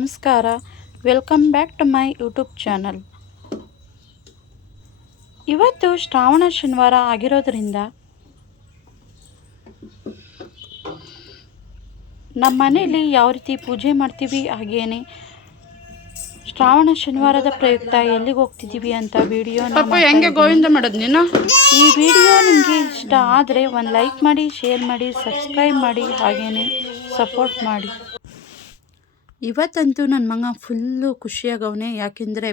ನಮಸ್ಕಾರ. Welcome back to my YouTube channel. ಇವತ್ತು ಶ್ರಾವಣ ಶನಿವಾರ ಆಗಿರೋದ್ರಿಂದ ನಮ್ಮ ಮನೆಯಲ್ಲಿ ಯಾವ ರೀತಿ ಪೂಜೆ ಮಾಡ್ತೀವಿ, ಹಾಗೇನೆ ಶ್ರಾವಣ ಶನಿವಾರದ ಪ್ರಯುಕ್ತ ಎಲ್ಲಿಗೆ ಹೋಗ್ತಿದ್ದೀವಿ ಅಂತ ವಿಡಿಯೋ ಈ ವಿಡಿಯೋ ನಿಮಗೆ ಇಷ್ಟ ಆದರೆ ಒಂದು ಲೈಕ್ ಮಾಡಿ, ಶೇರ್ ಮಾಡಿ, ಸಬ್ಸ್ಕ್ರೈಬ್ ಮಾಡಿ, ಹಾಗೇನೆ ಸಪೋರ್ಟ್ ಮಾಡಿ. ಇವತ್ತಂತೂ ನನ್ನ ಮಗ ಫುಲ್ಲು ಖುಷಿಯಾಗವನೆ. ಯಾಕೆಂದರೆ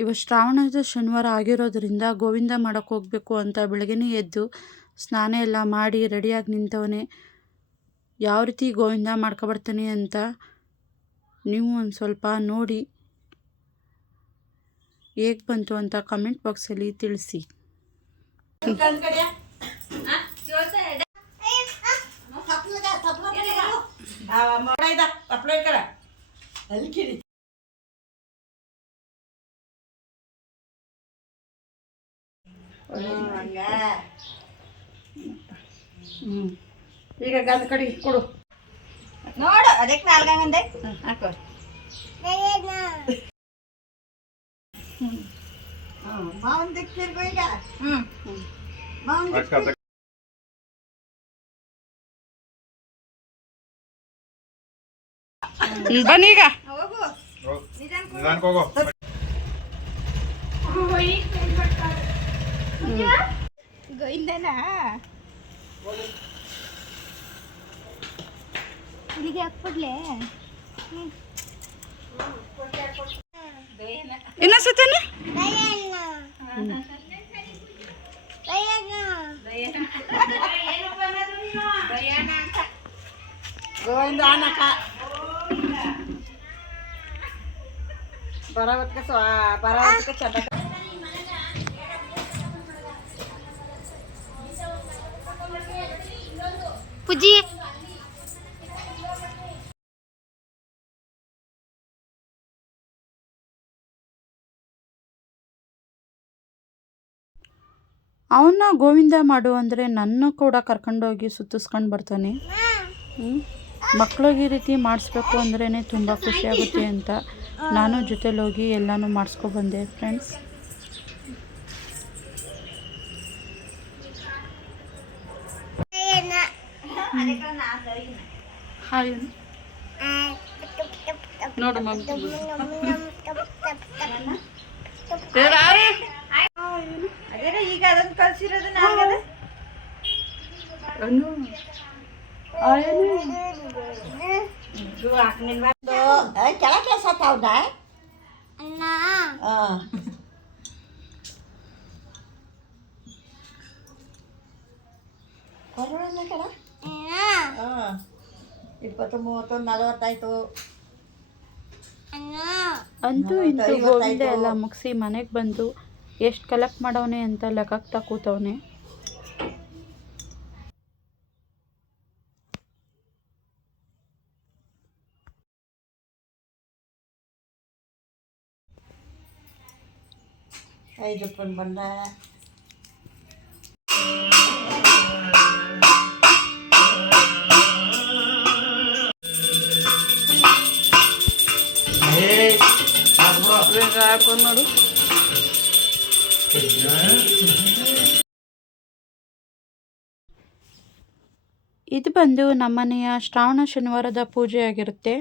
ಇವತ್ತು ಶ್ರಾವಣದ ಶನಿವಾರ ಆಗಿರೋದ್ರಿಂದ ಗೋವಿಂದ ಮಾಡೋಕ್ಕೆ ಹೋಗಬೇಕು ಅಂತ ಬೆಳಗ್ಗೆನೇ ಎದ್ದು ಸ್ನಾನ ಎಲ್ಲ ಮಾಡಿ ರೆಡಿಯಾಗಿ ನಿಂತವನೇ. ಯಾವ ರೀತಿ ಗೋವಿಂದ ಮಾಡ್ಕೊಬರ್ತಾನೆ ಅಂತ ನೀವು ಒಂದು ಸ್ವಲ್ಪ ನೋಡಿ ಹೇಗೆ ಬಂತು ಅಂತ ಕಮೆಂಟ್ ಬಾಕ್ಸಲ್ಲಿ ತಿಳಿಸಿ. ಈಗ ಗಂಧ ಕಡಿ ಕೊಡು ನೋಡು. ಅದಕ್ಕೆ ನಾಲ್ಕಂದೆ ಹಾಕೋ. ಮಾವನ್ ದಿಕ್ಕಿರ್ಗು ಈಗ. ಮಾವನ್ ಬನ್ನಿ ಈಗ ಗೋವಿಂದನಾ ಇಲ್ಲಿಗೆ ಹಾಕ್ಬಿಡ್ಲೆ. ಇನ್ನೊಂದ್ಸತೇನೆ ಗೋವಿಂದ ಆನಕ ಬರವತ್ಕ ಚಟ ಪೂಜಿ ಅವನ್ನ ಗೋವಿಂದ ಮಾಡು ಅಂದರೆ ನನ್ನ ಕೂಡ ಕರ್ಕೊಂಡೋಗಿ ಸುತ್ತಿಸ್ಕೊಂಡು ಬರ್ತಾನೆ. ಮಕ್ಳಿಗೆ ಈ ರೀತಿ ಮಾಡಿಸ್ಬೇಕು ಅಂದ್ರೇ ತುಂಬ ಖುಷಿಯಾಗುತ್ತೆ ಅಂತ ನಾನು ಜೊತೆಲಿ ಹೋಗಿ ಎಲ್ಲನೂ ಮಾಡಿಸ್ಕೊಬಂದೆ ಫ್ರೆಂಡ್ಸ್. ಹಾಯ್ ನೋಡು ಅದೇನ ಈಗ ಅದನ್ನ ಕಳ್ಸಿರೋದು ಕೆಳಕ್ಕೆ ಸತ್ತವ್ದ ಕೊರೋನಾ ಕಡ 20, 30, 40 ಆಯ್ತು. ಅಂತೂ ಇಂತೂ ಗೋವಿಂದ ಎಲ್ಲ ಮುಗಿಸಿ ಮನೆಗೆ ಬಂದು ಎಷ್ಟು ಕಲೆಕ್ಟ್ ಮಾಡವನೆ ಅಂತ ಲೆಕ್ಕಕ್ತಾ ಕೂತವನೆ. ₹5 ಬಂದ. ಹಾಕೊಂಡು ನೋಡು. ಇದು ಬಂದು ನಮ್ಮನೆಯ ಶ್ರಾವಣ ಶನಿವಾರದ ಪೂಜೆ ಆಗಿರುತ್ತೆ.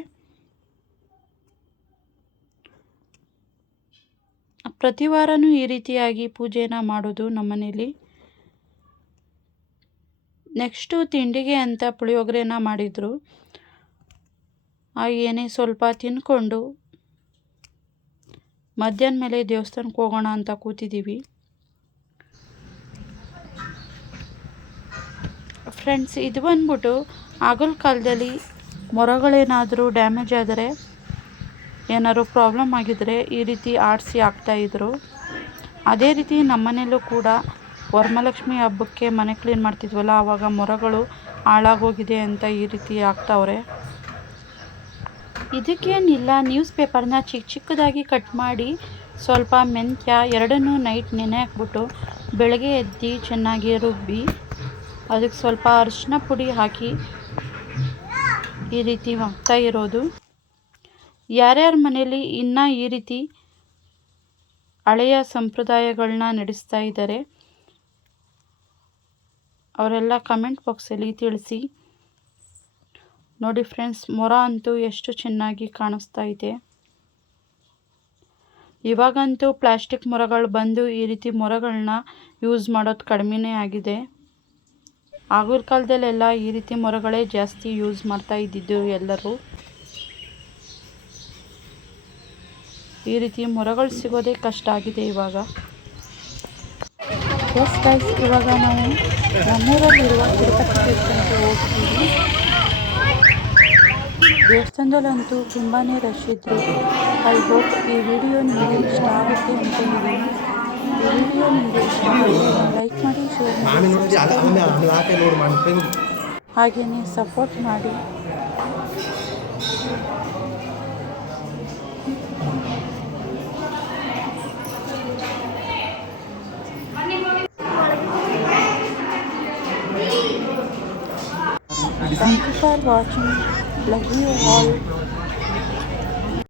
ಪ್ರತಿ ವಾರನೂ ಈ ರೀತಿಯಾಗಿ ಪೂಜೆನ ಮಾಡೋದು ನಮ್ಮನೇಲಿ. ನೆಕ್ಸ್ಟು ತಿಂಡಿಗೆ ಅಂತ ಪುಳಿಯೋಗರೆನ ಮಾಡಿದರು. ಹಾಗೇನೆ ಸ್ವಲ್ಪ ತಿನ್ಕೊಂಡು ಮಧ್ಯಾಹ್ನ ಮೇಲೆ ದೇವಸ್ಥಾನಕ್ಕೆ ಹೋಗೋಣ ಅಂತ ಕೂತಿದ್ದೀವಿ ಫ್ರೆಂಡ್ಸ್. ಇದು ಬಂದ್ಬಿಟ್ಟು ಆಗಲ ಕಾಲದಲ್ಲಿ ಮೊರಗಳೇನಾದರೂ ಡ್ಯಾಮೇಜ್ ಆದರೆ, ಏನಾದ್ರು ಪ್ರಾಬ್ಲಮ್ ಆಗಿದರೆ ಈ ರೀತಿ ಆಡಿಸಿ ಹಾಕ್ತಾಯಿದ್ರು. ಅದೇ ರೀತಿ ನಮ್ಮನೇಲೂ ಕೂಡ ವರಮಹಾಲಕ್ಷ್ಮಿ ಹಬ್ಬಕ್ಕೆ ಮನೆ ಕ್ಲೀನ್ ಮಾಡ್ತಿದ್ವಲ್ಲ, ಆವಾಗ ಮೊರಗಳು ಹಾಳಾಗೋಗಿದೆ ಅಂತ ಈ ರೀತಿ ಹಾಕ್ತಾವ್ರೆ. ಇದಕ್ಕೇನಿಲ್ಲ, ನ್ಯೂಸ್ ಪೇಪರ್ನ ಚಿಕ್ಕದಾಗಿ ಕಟ್ ಮಾಡಿ ಸ್ವಲ್ಪ ಮೆಂತ್ಯ ಎರಡನ್ನೂ ನೈಟ್ ನೆನೆ ಹಾಕ್ಬಿಟ್ಟು ಬೆಳಗ್ಗೆ ಎದ್ದು ಚೆನ್ನಾಗಿ ರುಬ್ಬಿ ಅದಕ್ಕೆ ಸ್ವಲ್ಪ ಅರಿಶಿನ ಪುಡಿ ಹಾಕಿ ಈ ರೀತಿ ಮಾಡ್ತಾ ಇರೋದು. ಯಾರ್ಯಾರ ಮನೇಲಿ ಇನ್ನೂ ಈ ರೀತಿ ಹಳೆಯ ಸಂಪ್ರದಾಯಗಳನ್ನ ನಡೆಸ್ತಾ ಇದ್ದಾರೆ ಅವರೆಲ್ಲ ಕಮೆಂಟ್ ಬಾಕ್ಸಲ್ಲಿ ತಿಳಿಸಿ. ನೋಡಿ ಫ್ರೆಂಡ್ಸ್, ಮೊರ ಅಂತೂ ಎಷ್ಟು ಚೆನ್ನಾಗಿ ಕಾಣಿಸ್ತಾ ಇದೆ. ಇವಾಗಂತೂ ಪ್ಲಾಸ್ಟಿಕ್ ಮೊರಗಳು ಬಂದು ಈ ರೀತಿ ಮೊರಗಳನ್ನ ಯೂಸ್ ಮಾಡೋದು ಕಡಿಮೆನೇ ಆಗಿದೆ. ಆಗಿನ ಕಾಲದಲ್ಲೆಲ್ಲ ಈ ರೀತಿ ಮೊರಗಳೇ ಜಾಸ್ತಿ ಯೂಸ್ ಮಾಡ್ತಾ ಇದ್ದಿದ್ದು ಎಲ್ಲರೂ. ಈ ರೀತಿ ಮೊರಗಳು ಸಿಗೋದೇ ಕಷ್ಟ ಆಗಿದೆ ಇವಾಗ. ಎಸ್ ಗೈಸ್, ಇವಾಗ ನಾವು ನಮ್ಮೂರಲ್ಲಿರುವ ತಿರುಪತಿ ದೇವಸ್ಥಾನಕ್ಕೆ ಹೋಗ್ತೀವಿ. ದೇವಸ್ಥಾನದಲ್ಲಂತೂ ತುಂಬಾ ರಶ್ ಇದ್ರು. ಐ ಹೋಪ್ ಈ ವಿಡಿಯೋ ನಿಮಗೆ ಇಷ್ಟ ಆಗುತ್ತೆ ಅಂದ್ಕೊಂಡಿದ್ದೀನಿ. ಈ ವಿಡಿಯೋ ನಿಮಗೆ ಇಷ್ಟ ಆದರೆ ಲೈಕ್ ಮಾಡಿ, ಶೇರ್ ಮಾಡಿ, ಹಾಗೆಯೇ ಸಪೋರ್ಟ್ ಮಾಡಿ. Thank you for watching. Love you all.